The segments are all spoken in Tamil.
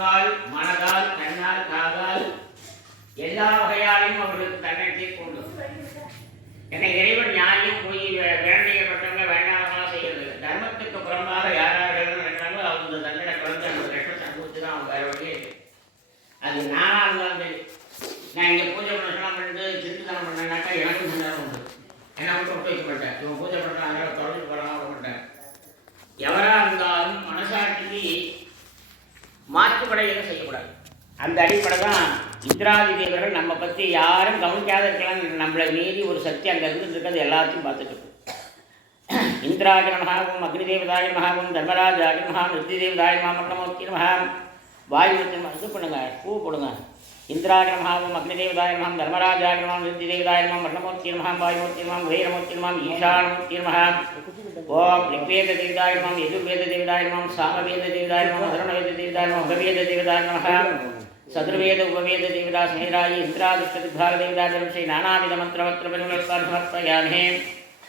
வாக்கால் மனதால் கண்ணால் காதால் எல்லா வகையாலையும் அவர்களுக்கு தன்னடத்தை கொண்டு என்னை இறைவன் ஞானியும் போய் வேண்டியப்பட்டவங்க வேண்டாமலாம் செய்யறது தர்மத்துக்கு புறம்பாக யாரார்கள் நினைக்கிறாங்களோ அவங்க தண்டனை குழந்தை அந்த லட்சத்தை அனுபவிச்சு தான் அவங்க வேற வழியே அது நானாக இருந்தாலும் சரி. நான் இங்கே பூஜை பண்ணலாம் பண்ணிட்டு திருத்தனம் பண்ணேன்னாக்கா எனக்கும் சந்தேகம் உண்டு. என்ன மட்டும் விட்டு வைக்க மாட்டேன். இவன் பூஜை பண்ணுறாங்க தொடர்ந்து போகலாம் விட மாட்டேன். எவராக இருந்தாலும் மனசாட்சிக்கு மாற்றுப்படையாக செய்யக்கூடாது. அந்த அடிப்படை தான் இந்திராதி தேவர்கள் நம்ம பற்றி யாரும் கவனிக்காத இருக்கலாம். நம்மளை மீறி ஒரு சக்தி அங்கே இருந்துட்டு இருக்கிறது எல்லாத்தையும் பார்த்துட்டு இருக்கு. இந்திராஜ மகாவும் அக்னி தேவதாய மகாவும் தர்மராஜாஜ மகா நிருத்தி தேவதாய மகமூர்த்தி மகாம் வாயுத்தின் இது பண்ணுங்க பூ போடுங்க. இந்திராஜ மகாவும் அக்னி தேவதாய மகாம் தர்மராஜாஜ மகாம் நிருத்தி தேவதாய மகாம் மரணமூர்த்தி மகாம் வாயுமூர்த்தி மகாம் வீரமூர்த்தி மகாம் ஈசானமூர்த்தி மகாம் ஓம் ரிக்வேத தேவதாய மகாம் யஜுர்வேத தேவதாய மகாம் சாமவேத தேவதாய மகாம் அதர்வணவேத தேவதாய மகாம் உபவேத தேவதாய மகாம் சதுர்வேத உபவேத தேவதா ஸ்மேராயி இந்திராதிஷ்டார தேவதாஜம் ஸ்ரீ நானாவித மந்திரவத்திர பெருமளத்தால் சமர்ப்பயாமே.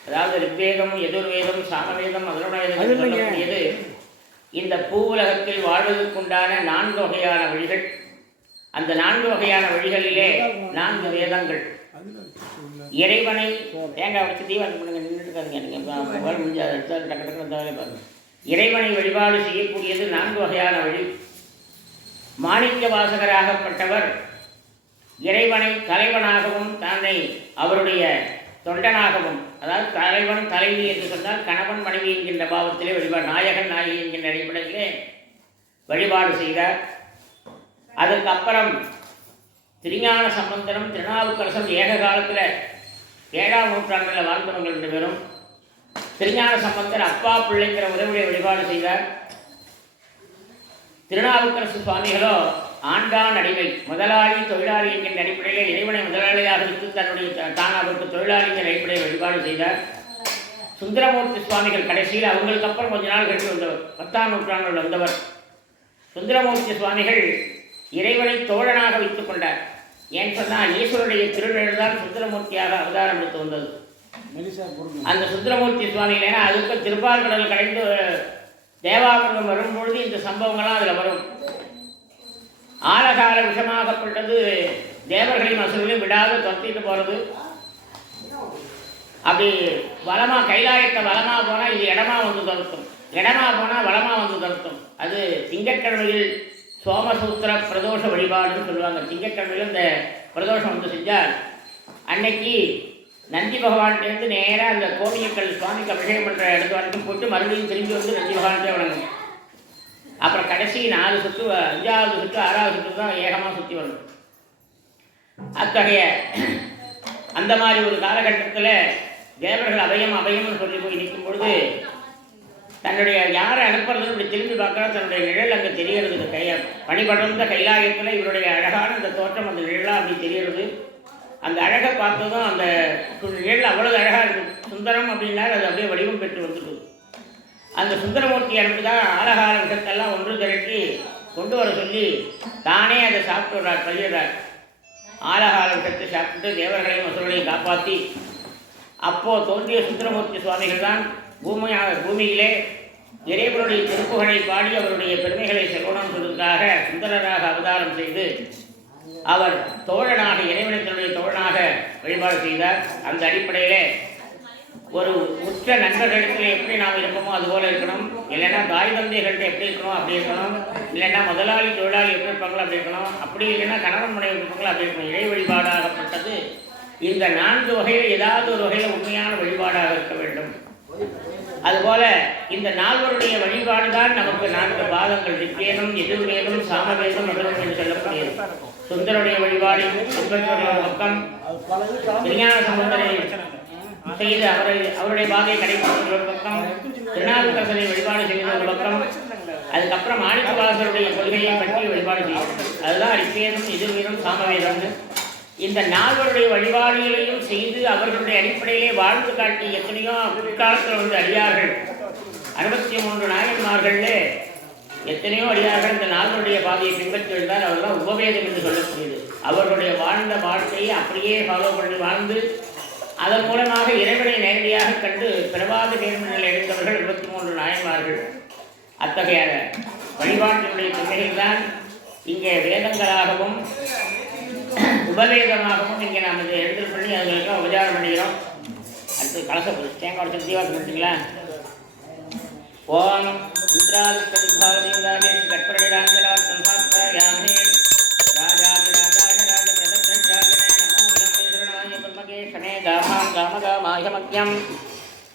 அதாவது ரிக்வேதம் எதிர்வேதம் சாமவேதம் அதர்வணவேதம் சொல்லக்கூடியது இந்த பூவுலகத்தில் வாழ்வதற்குண்டான 4 வகையான வழிகள். அந்த 4 வகையான வழிகளிலே 4 வேதங்கள். இறைவனை தேங்காய் வச்சு தீபாவளி பண்ணுங்க, நின்றுட்டுக்காதுங்க. நீங்கள் முடிஞ்ச எடுத்தால் டக்கு டக்கு வந்தாலே பாருங்கள். இறைவனை வழிபாடு செய்யக்கூடியது 4 வகையான வழி. மாணிக்க வாசகராகப்பட்டவர் இறைவனை தலைவனாகவும் தன்னை அவருடைய தொண்டனாகவும், அதாவது தலைவன் தலைவி என்று சொன்னால் கணவன் மனைவி என்கின்ற பாவத்திலே வழிபாடு, நாயகன் நாயகி என்கின்ற அடிப்படையிலே வழிபாடு செய்தார். அதற்கப்புறம் திருஞான சம்பந்தரும் திருநாவுக்கரசரும் ஏக காலத்தில் 7ஆம் நூற்றாண்டில் வாழ்ந்தவங்க 2 பேரும். திருஞான சம்பந்தர் அப்பா பிள்ளைங்கிற உறவுடைய வழிபாடு செய்தார். திருநாவுக்கரசு சுவாமிகளோ ஆண்டான் அடிமை, முதலாளி தொழிலாளி என்கின்ற அடிப்படையில் இறைவனை முதலாளியாக வைத்து தன்னுடைய அவருக்கு தொழிலாளிங்கிற அடிப்படையில் வழிபாடு செய்தார். சுந்தரமூர்த்தி சுவாமிகள் கடைசியில் அவங்களுக்கு அப்புறம் கொஞ்ச நாள் கழித்து வந்தவர், 10ஆம் நூற்றாண்டில் வந்தவர். சுந்தரமூர்த்தி சுவாமிகள் இறைவனை தோழனாக வைத்துக் கொண்டார். ஏன்னு சொன்னால் ஈஸ்வருடைய திருநிழல் தான் சுந்தரமூர்த்தியாக அவதாரம் எடுத்து வந்தது. அந்த சுந்தரமூர்த்தி சுவாமிகள் ஏன்னா அதுக்கு திருப்பார்கடல் கடைந்து தேவாமிர்தம் வரும்பொழுது இந்த சம்பவங்கள்லாம் அதில் வரும். ஆலகால விஷமாகப்பட்டது தேவர்களையும் அசுரர்களையும் விடாது தொத்திட்டு போகிறது. அப்படி வளமாக கைலாயத்தை வளமாக போனால் இது இடமா வந்து தடுத்தும், இடமா போனால் வளமாக வந்து தடுத்தும். அது திங்கட்கிழமையில் சோமசூத்திர பிரதோஷ வழிபாடுன்னு சொல்லுவாங்க. திங்கட்கிழமையில் இந்த பிரதோஷம் வந்து செஞ்சால் அன்னைக்கு நந்தி பகவான்கிட்டேருந்து நேராக அந்த கோமியக்கல் சுவாமிக்கு அபிஷேகம் பண்ணுற இடத்து வரைக்கும் போட்டு மறுபடியும் திரும்பி வந்து நந்தி பகவான்கிட்டே வணங்கும். அப்புறம் கடைசி 4 சுற்று, 5ஆவது சுற்று 6ஆவது சுற்று தான் ஏகமாக சுற்றி வரணும். அத்தகைய அந்த மாதிரி ஒரு காலகட்டத்தில் தேவர்கள் அபயம் அபயம்னு சொல்லி போய் நிற்கும் பொழுது தன்னுடைய யாரை அனுப்புறதுன்னு இப்படி திரும்பி பார்க்குறா தன்னுடைய நிழல் அங்கே தெரியறது. பணிபடர்ந்த கைலாயத்தில் இவருடைய அழகான அந்த தோற்றம் அந்த நிழலாக அப்படி தெரியறது. அந்த அழகை பார்த்ததும் அந்த நிழல் அவ்வளவு அழகாக இருக்குது. சுந்தரம் அப்படின்னாரு அது அப்படியே வடிவம் பெற்று வந்துட்டு அந்த சுந்தரமூர்த்தி அனுப்பி தான் ஆலகால விஷத்தெல்லாம் ஒன்று திரட்டி கொண்டு வர சொல்லி தானே அதை சாப்பிட்டு விடுறார், பள்ளிடுறார். ஆலகால விஷத்தை சாப்பிட்டு தேவர்களையும் அசுரர்களையும் காப்பாற்றி அப்போது தோன்றிய சுந்தரமூர்த்தி சுவாமிகள் தான் பூமியிலே இறைவனுடைய திருப்புகளை பாடி அவருடைய பெருமைகளை செல்வனம் சொல்வதற்காக சுந்தரராக அவதாரம் செய்து அவர் தோழனாக இறைவனத்தினுடைய தோழனாக வழிபாடு செய்தார். அந்த அடிப்படையிலே ஒரு உற்ற நண்பர்களிடத்தில் எப்படி நாம் இருப்போமோ அதுபோல் இருக்கணும். இல்லைன்னா தாய் தந்தைகள்கிட்ட எப்படி இருக்கணும் அப்படி இருக்கணும். இல்லைன்னா முதலாளி தொழிலாளி எப்படி இருப்பாங்களோ அப்படி இருக்கணும். அப்படி இல்லைன்னா கணவன் மனைவி இருப்பாங்களோ அப்படி இருக்கணும். இறை வழிபாடாகப்பட்டது இந்த 4 வகையில் ஏதாவது ஒரு வகையில் உண்மையான வழிபாடாக இருக்க வேண்டும். அதுபோல இந்த 4வருடைய வழிபாடு தான் நமக்கு 4 பாதங்கள், ரிக்வேதம் எதிர்வேதம் சாமவேதம் அதர்வணம் என்று சொல்லக்கூடியது. சுந்தருடைய வழிபாடு பக்கம், திருஞான சம்பந்தரை செய்து அவருடைய பாதையை கடைபிடிக்கிற ஒரு பக்கம், திருநாவுக்கரசரை வழிபாடு செய்கிற ஒரு பக்கம், அதுக்கப்புறம் மாணிக்கவாசருடைய கொள்கையை பற்றி வழிபாடு செய்யும். அதுதான் ரிக்வேதம் எதிர்வேதம் சாமவேதம்னு. இந்த 4வருடைய வழிபாடுகளையும் செய்து அவர்களுடைய அடிப்படையிலே வாழ்ந்து காட்டி எத்தனையோ பிற்காலத்தில் வந்து அடியார்கள் 63 நாயன்மார்களே எத்தனையோ அடியார்கள் இந்த 4வருடைய பாதையை பின்பற்றி இருந்தால் அவர்தான் உபவேதம் என்று சொல்லக்கூடியது. அவர்களுடைய வாழ்ந்த வாழ்க்கையை அப்படியே ஃபாலோ பண்ணி வாழ்ந்து அதன் மூலமாக இறைவனை நேரடியாக கண்டு பிரபாத பேர்மனில் எடுத்தவர்கள் 23 நாயன்மார்கள். அத்தகைய வழிபாட்டினுடைய தொகைகள் தான் இங்கே வேதங்களாகவும் உபவேதமாகவும் இங்கே நாம் இதை எழுதல் பண்ணி அதுகளுக்கு உபச்சாரம் பண்ணிக்கிறோம். அடுத்து கலசப்பது தேங்காய் உடச்சு தீவாசம் பண்ணிட்டீங்களா? ஓம் இந்திராதிபதிபாரதீந்தாதே கற்பரணிராஞ்சலார்த்தம் சாத்வயாமி ராஜாதிராஜாய ராஜபிரதத்வஜாயனே நமோ வைசரணாய பிரம்மகேஷமே காமான் காமகாமாய மக்யம்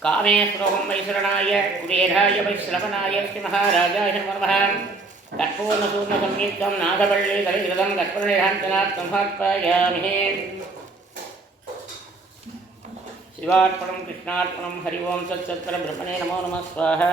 காமே ஸ்ரோகம் வைசரணாய குபேராய வைஸ்ரவனாய ஸ்ரீ மகாராஜாய நமः கற்பூர்ணசூர்ணசம்யுக்தம் நாகவள்ளி கலிகிருதம் கற்பரணிராஞ்சலார்த்தம் சாத்வயாமி. शिवार्पणं कृष्णार्पणं हरि ओं तत्सत् परब्रह्मणे नमो नमः स्वाहा.